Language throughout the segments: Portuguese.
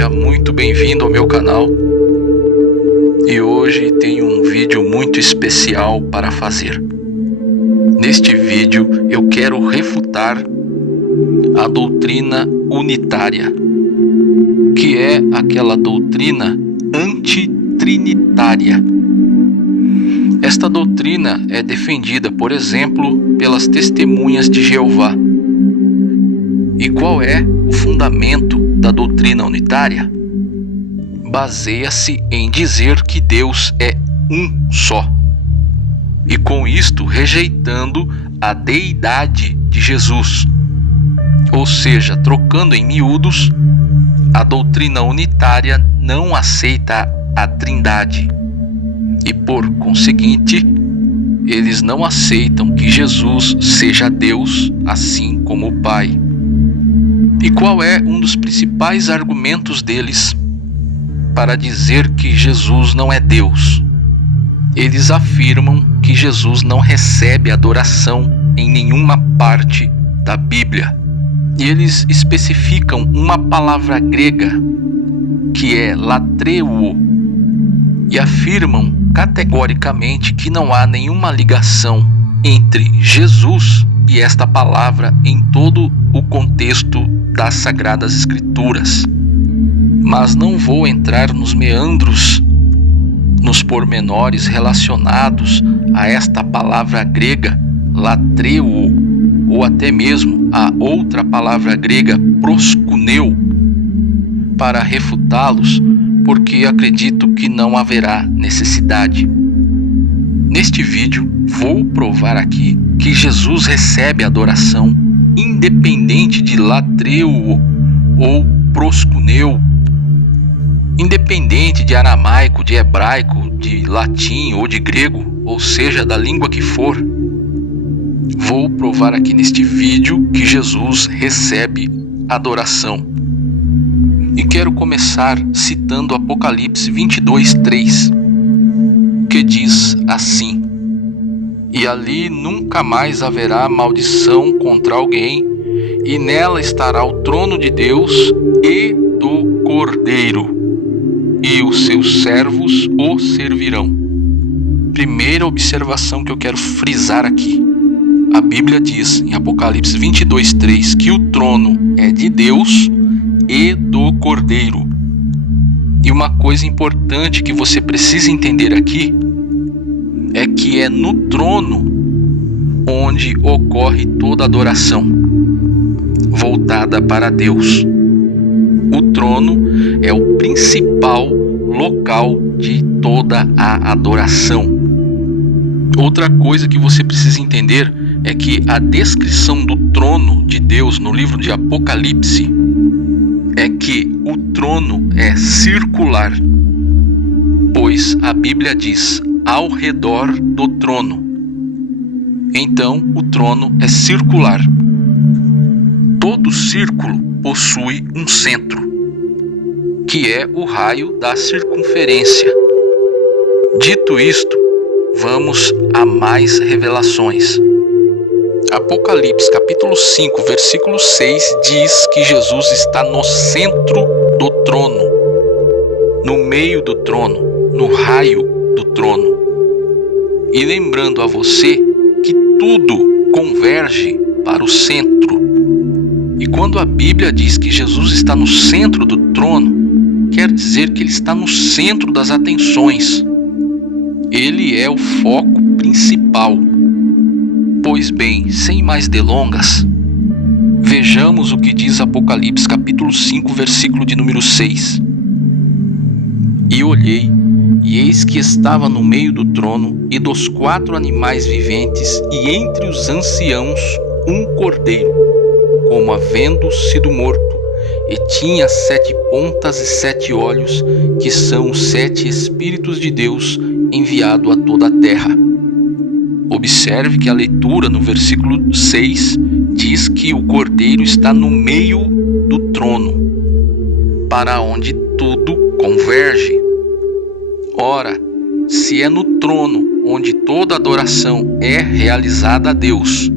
Seja muito bem-vindo ao meu canal. E hoje tenho um vídeo muito especial para fazer. Neste vídeo eu quero refutar a doutrina unitária, que é aquela doutrina antitrinitária. Esta doutrina é defendida, por exemplo, pelas testemunhas de Jeová. E qual é o fundamento da doutrina unitária? Baseia-se em dizer que Deus é um só. E com isto rejeitando a deidade de Jesus. Ou seja, trocando em miúdos, a doutrina unitária não aceita a trindade. E por conseguinte, eles não aceitam que Jesus seja Deus, assim como o Pai. E qual é um dos principais argumentos deles para dizer que Jesus não é Deus? Eles afirmam que Jesus não recebe adoração em nenhuma parte da Bíblia. E eles especificam uma palavra grega, que é latreuo, e afirmam categoricamente que não há nenhuma ligação entre Jesus e esta palavra em todo o contexto das Sagradas Escrituras. Mas não vou entrar nos meandros, nos pormenores relacionados a esta palavra grega, latreuo, ou até mesmo a outra palavra grega, proskuneu, para refutá-los, porque acredito que não haverá necessidade. Neste vídeo, vou provar aqui que Jesus recebe adoração, independente de latreuo ou proskuneu, independente de aramaico, de hebraico, de latim ou de grego, ou seja, da língua que for. Vou provar aqui neste vídeo que Jesus recebe adoração. E quero começar citando Apocalipse 22:3, que diz assim: "E ali nunca mais haverá maldição contra alguém, e nela estará o trono de Deus e do Cordeiro, e os seus servos o servirão." Primeira observação que eu quero frisar aqui. A Bíblia diz em Apocalipse 22:3 que o trono é de Deus e do Cordeiro. E uma coisa importante que você precisa entender aqui é que é no trono onde ocorre toda adoração voltada para Deus. O trono é o principal local de toda a adoração. Outra coisa que você precisa entender é que a descrição do trono de Deus no livro de Apocalipse é que o trono é circular, pois a Bíblia diz ao redor do trono. Então o trono é circular. Todo círculo possui um centro, que é o raio da circunferência. Dito isto, vamos a mais revelações. Apocalipse capítulo 5, versículo 6 diz que Jesus está no centro do trono, no meio do trono, no raio do trono. E lembrando a você que tudo converge para o centro. E quando a Bíblia diz que Jesus está no centro do trono, quer dizer que ele está no centro das atenções. Ele é o foco principal. Pois bem, sem mais delongas, vejamos o que diz Apocalipse capítulo 5, versículo de número 6. "E olhei, e eis que estava no meio do trono e dos 4 animais viventes, e entre os anciãos um cordeiro, como havendo sido morto, e tinha 7 pontas e 7 olhos, que são os 7 Espíritos de Deus enviado a toda a terra." Observe que a leitura no versículo 6 diz que o Cordeiro está no meio do trono, para onde tudo converge. Ora, se é no trono onde toda adoração é realizada a Deus,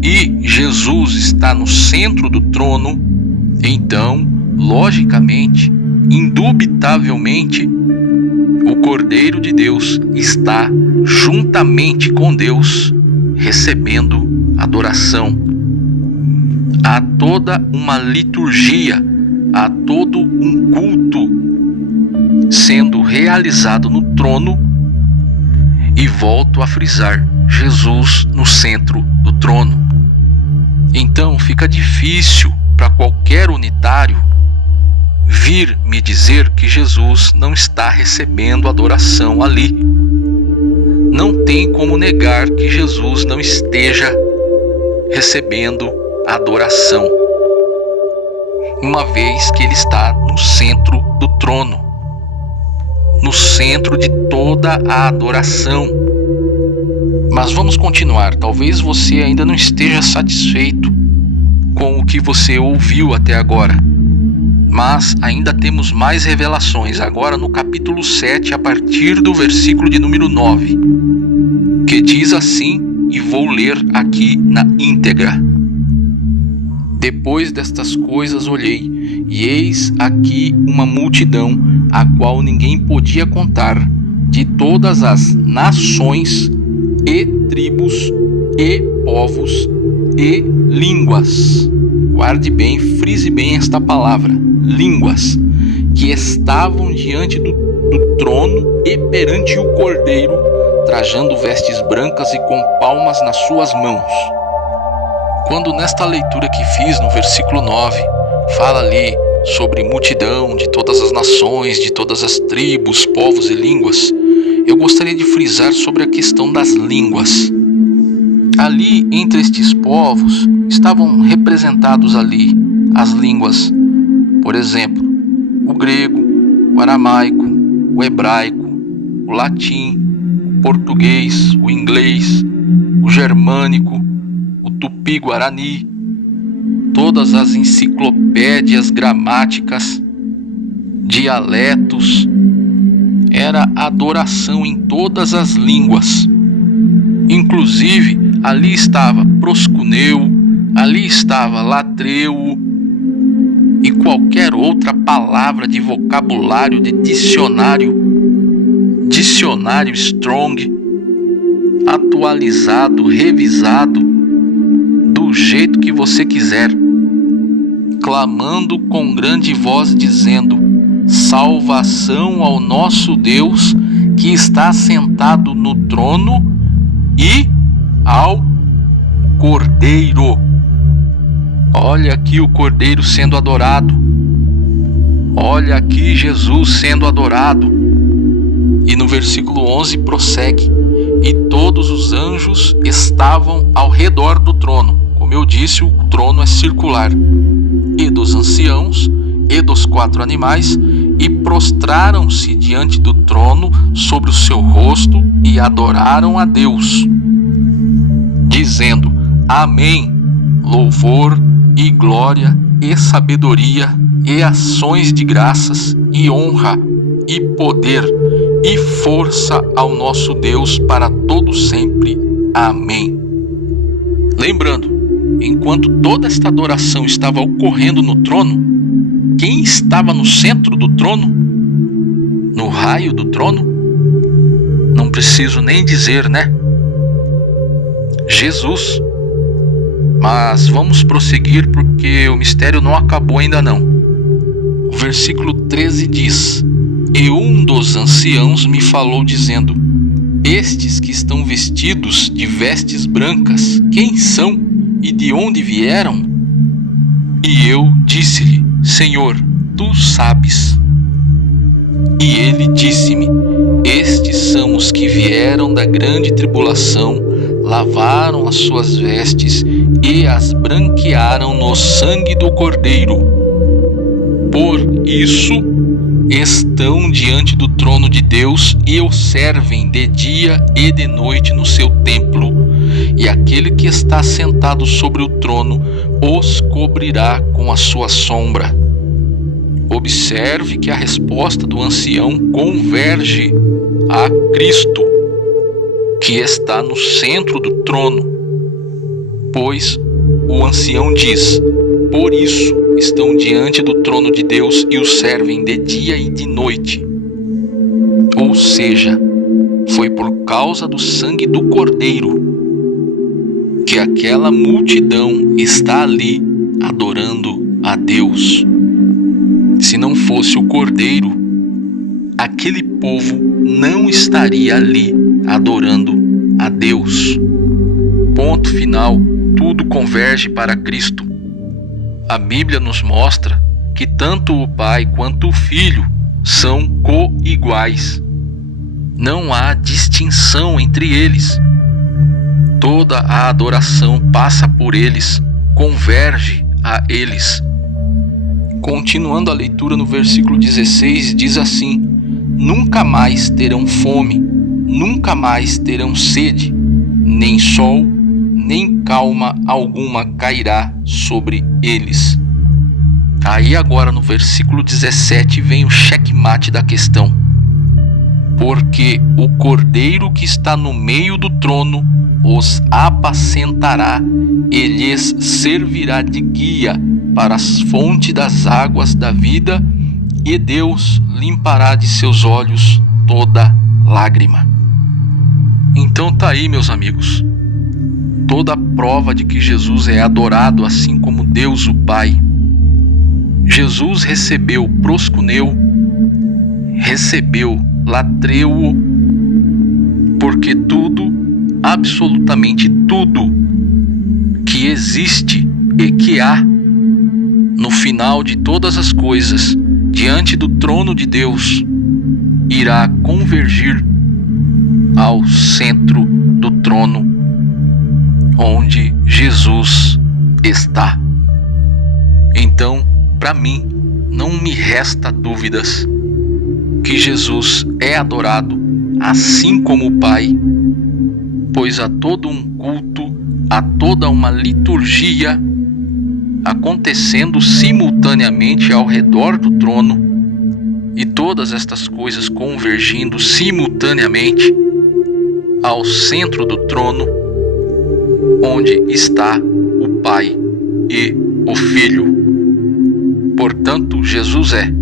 e Jesus está no centro do trono, então, logicamente, indubitavelmente, o Cordeiro de Deus está juntamente com Deus recebendo adoração. Há toda uma liturgia, há todo um culto sendo realizado no trono, e volto a frisar, Jesus no centro do trono. Então fica difícil para qualquer unitário vir me dizer que Jesus não está recebendo adoração ali. Não tem como negar que Jesus não esteja recebendo adoração, uma vez que ele está no centro do trono, no centro de toda a adoração. Mas vamos continuar. Talvez você ainda não esteja satisfeito com o que você ouviu até agora, mas ainda temos mais revelações agora no capítulo 7, a partir do versículo de número 9, que diz assim, e vou ler aqui na íntegra. Depois destas coisas olhei, e eis aqui uma multidão, a qual ninguém podia contar, de todas as nações e tribos e povos e línguas. Guarde bem, frise bem esta palavra, línguas, que estavam diante do trono e perante o Cordeiro, trajando vestes brancas e com palmas nas suas mãos. Quando nesta leitura que fiz no versículo 9, fala ali sobre multidão de todas as nações, de todas as tribos, povos e línguas, eu gostaria de frisar sobre a questão das línguas. Ali, entre estes povos, estavam representados ali as línguas, por exemplo, o grego, o aramaico, o hebraico, o latim, o português, o inglês, o germânico, o tupi-guarani, todas as enciclopédias gramáticas, dialetos. Era adoração em todas as línguas. Inclusive, ali estava proscuneu, ali estava latreu e qualquer outra palavra de vocabulário, de dicionário Strong, atualizado, revisado, do jeito que você quiser, clamando com grande voz, dizendo: salvação ao nosso Deus que está sentado no trono e ao Cordeiro. Olha aqui o Cordeiro sendo adorado. Olha aqui Jesus sendo adorado. E no versículo 11 prossegue: e todos os anjos estavam ao redor do trono. Como eu disse, o trono é circular. E dos anciãos e dos 4 animais, e prostraram-se diante do trono sobre o seu rosto e adoraram a Deus, dizendo: Amém, louvor e glória e sabedoria e ações de graças e honra e poder e força ao nosso Deus para todo sempre. Amém. Lembrando, enquanto toda esta adoração estava ocorrendo no trono, quem estava no centro do trono? No raio do trono? Não preciso nem dizer, né? Jesus. Mas vamos prosseguir porque o mistério não acabou ainda não. O versículo 13 diz: e um dos anciãos me falou dizendo: estes que estão vestidos de vestes brancas, quem são e de onde vieram? E eu disse-lhe: Senhor, tu sabes. E ele disse-me: estes são os que vieram da grande tribulação, lavaram as suas vestes e as branquearam no sangue do Cordeiro. Por isso estão diante do trono de Deus e o servem de dia e de noite no seu templo. E aquele que está sentado sobre o trono os cobrirá com a sua sombra. Observe que a resposta do ancião converge a Cristo, que está no centro do trono. Pois o ancião diz: por isso estão diante do trono de Deus e o servem de dia e de noite. Ou seja, foi por causa do sangue do Cordeiro que aquela multidão está ali adorando a Deus. Se não fosse o Cordeiro, aquele povo não estaria ali adorando a Deus. Ponto final, tudo converge para Cristo. A Bíblia nos mostra que tanto o Pai quanto o Filho são co-iguais. Não há distinção entre eles. Toda a adoração passa por eles, converge a eles. Continuando a leitura no versículo 16, diz assim: nunca mais terão fome, nunca mais terão sede, nem sol, nem calma alguma cairá sobre eles. Aí agora no versículo 17 vem o checkmate da questão. Porque o Cordeiro que está no meio do trono os apacentará e lhes servirá de guia para as fontes das águas da vida, e Deus limpará de seus olhos toda lágrima. Então tá aí, meus amigos, toda a prova de que Jesus é adorado assim como Deus o Pai. Jesus recebeu proscuneu, recebeu latreuo, porque tudo, absolutamente tudo que existe e que há no final de todas as coisas diante do trono de Deus irá convergir ao centro do trono onde Jesus está. Então, para mim, não me resta dúvidas que Jesus é adorado assim como o Pai, pois há todo um culto, há toda uma liturgia acontecendo simultaneamente ao redor do trono, e todas estas coisas convergindo simultaneamente ao centro do trono, onde está o Pai e o Filho. Portanto, Jesus é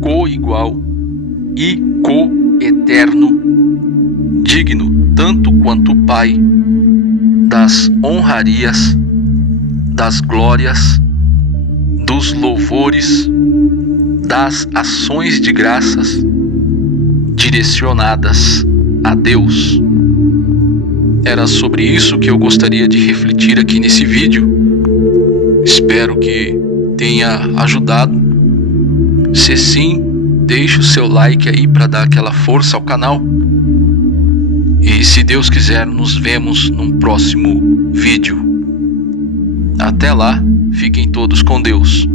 co-igual e co-eterno, digno tanto quanto o Pai das honrarias, das glórias, dos louvores, das ações de graças direcionadas a Deus. Era sobre isso que eu gostaria de refletir aqui nesse vídeo. Espero que tenha ajudado. Se sim, deixe o seu like aí para dar aquela força ao canal. E se Deus quiser, nos vemos num próximo vídeo. Até lá, fiquem todos com Deus.